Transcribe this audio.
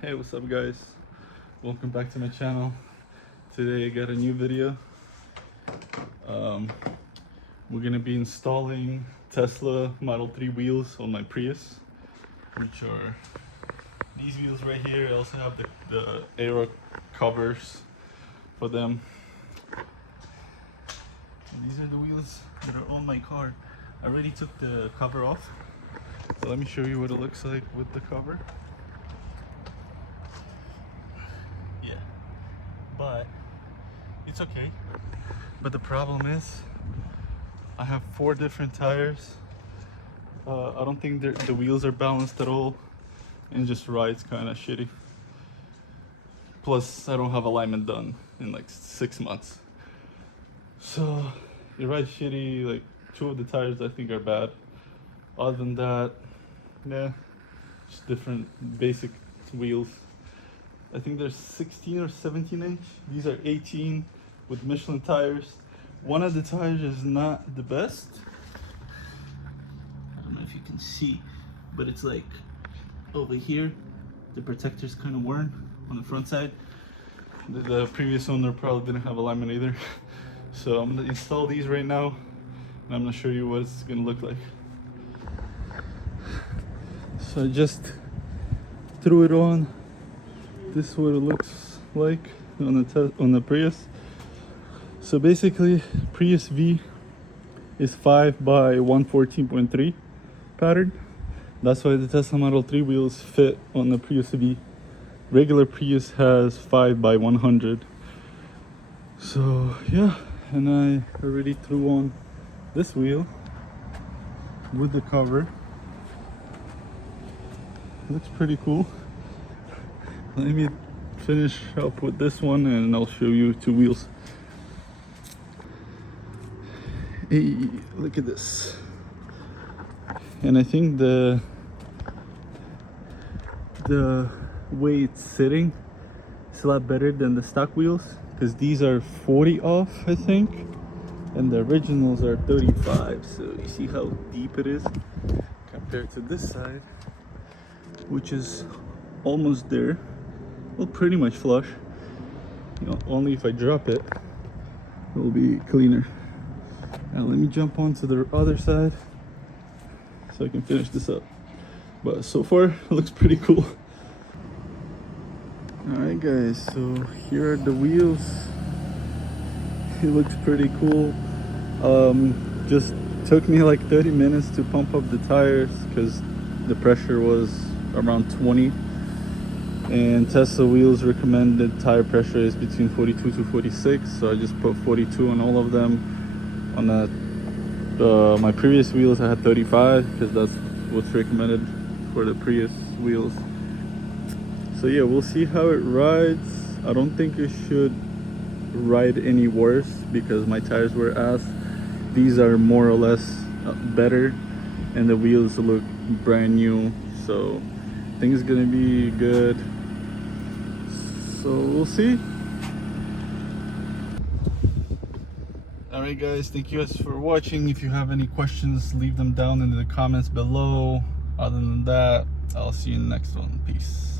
Hey, what's up guys, welcome back to my channel. Today I got a new video. We're gonna be installing Tesla Model 3 wheels on my Prius, which are these wheels right here. I also have the aero covers for them. And these are the wheels that are on my car. I already took the cover off, so let me show you what it looks like with the cover. But it's okay. But the problem is I have 4 different tires. I don't think the wheels are balanced at all, and just rides kind of shitty. Plus I don't have alignment done in like 6 months, so it rides shitty. Like 2 of the tires I think are bad. Other than that, yeah, just different basic wheels. I think there's 16 or 17 inch. These are 18 with Michelin tires. One of the tires is not the best. I don't know if you can see, but it's like over here. The protector's kind of worn on the front side. The previous owner probably didn't have alignment either. So I'm gonna install these right now, and I'm gonna show you what it's gonna look like. So I just threw it on. This is what it looks like on the Prius. So basically, Prius V is 5 by 114.3 pattern. That's why the Tesla Model 3 wheels fit on the Prius V. Regular Prius has 5 by 100. So yeah, and I already threw on this wheel with the cover. Looks pretty cool. Let me finish up with this one and I'll show you 2 wheels. Hey, look at this. And I think the way it's sitting is a lot better than the stock wheels, because these are 40 off I think, and the originals are 35. So you see how deep it is compared to this side, which is almost there. Well, pretty much flush. You know, only if I drop it, it will be cleaner. Now let me jump onto the other side so I can finish this up. But so far, it looks pretty cool. Alright guys, so here are the wheels. It looks pretty cool. Just took me like 30 minutes to pump up the tires because the pressure was around 20. And Tesla wheels recommended tire pressure is between 42 to 46, so I just put 42 on all of them. On my previous wheels I had 35 because that's what's recommended for the Prius wheels. So yeah, we'll see how it rides. I don't think it should ride any worse because my tires were ass. These are more or less better, and the wheels look brand new, so I think it's gonna be good. So we'll see. Alright guys, thank you guys for watching. If you have any questions, leave them down in the comments below. Other than that, I'll see you in the next one. Peace.